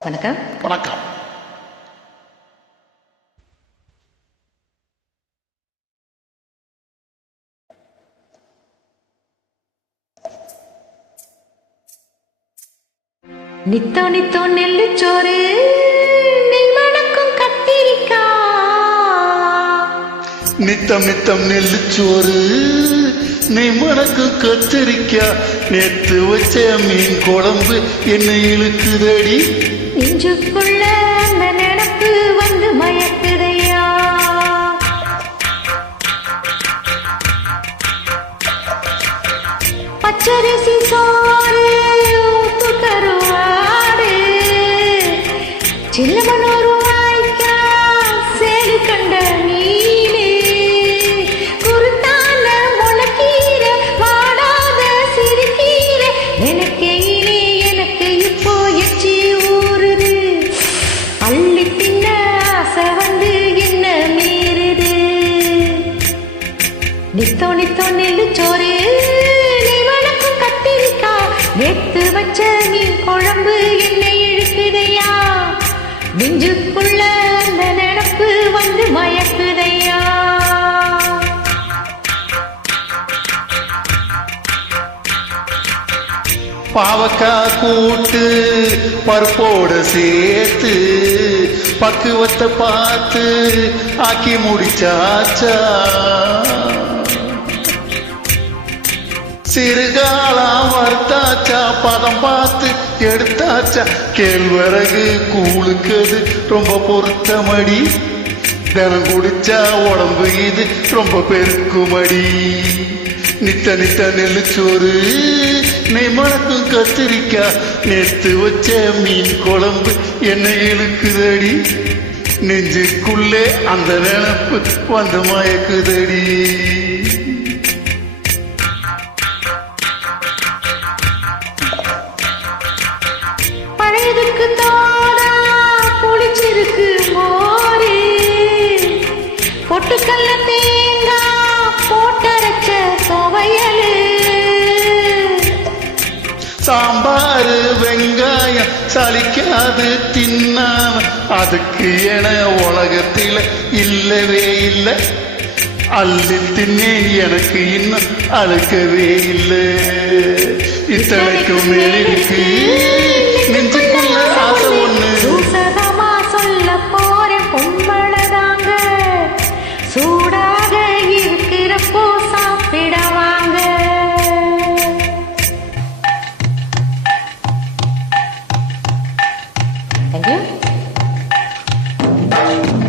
வணக்கம். வணக்கம். நித்தோ நித்தோ நெல்லுச்சோறு நெய் மணக்கும் கத்திரிக்கா, நித்தம் நித்தம் நெல்லுச்சோறு நெய் மணக்கும் கத்திரிக்கா, நேத்து வச்ச மீன் குழம்பு என்ன இழுக்குதடி, நெஞ்சுக்குள்ள அந்த நினப்பு வந்து மயக்குதையா, பச்சரிசி சோறு உப்பு கருவாடு சில்லமனூர் வாய்க்கா சேடு கண்ட மீனு குருத்தான முளக்கீர வாடாத சிறுகீர எனக்கையிலே எனக்கு இப்போ எச்சி ஊறுது, அள்ளி தின்ன ஆசை வந்து என்ன மீறுது, நித்தோ நித்தோ நெல்லுச்சோறு நேத்து வச்ச மீன் குழம்பு என்னை இழுக்குதையா, நெஞ்சுக்குள்ள அந்த நினப்பு வந்து மயக்குதையா, பாவக்கா கூட்டு பருப்போட சேர்த்து பக்குவத்தை பார்த்து ஆக்கி முடிச்சாச்சா, சிறுகாலம் வறுத்தாச்சா பதம் பார்த்து எடுத்தாச்சா, கேழ்வரகு கூழுக்குது ரொம்ப பொருத்தமடி, தினம் குடிச்சா உடம்பு இது ரொம்ப பெருக்குமடி, நித்த நித்த நெல்லுச்சோறு நெய் மணக்கும் கத்திரிக்கா, நேத்து வச்ச மீன் குழம்பு என்ன இழுக்குதடி, நெஞ்சுக்குள்ளே அந்த நினப்பு வந்து மயக்குதடி. பழையதுக்கு தோடா புளிச்சிருக்கு மோரு, பொட்டுக்கல்ல தேங்காய் போட்டரைச்ச துவையலு, சாம்பாரு வெங்காயம் சலிக்காது தின்னாம அதுக்கு என உலகத்தில இல்லவே இல்லை, அள்ளி தின்னே எனக்கு இன்னும் அழுக்கவே இல்லை, இத்தனைக்கும் மேலிருக்கு நெஞ்சுக்குள்ள ஆசை ஒண்ணு, சூசகமா சொல்ல போறேன் பொம்பளதாங்க, சூடாக இருக்கிறப்போ சாப்பிடவாங்க. Thank you.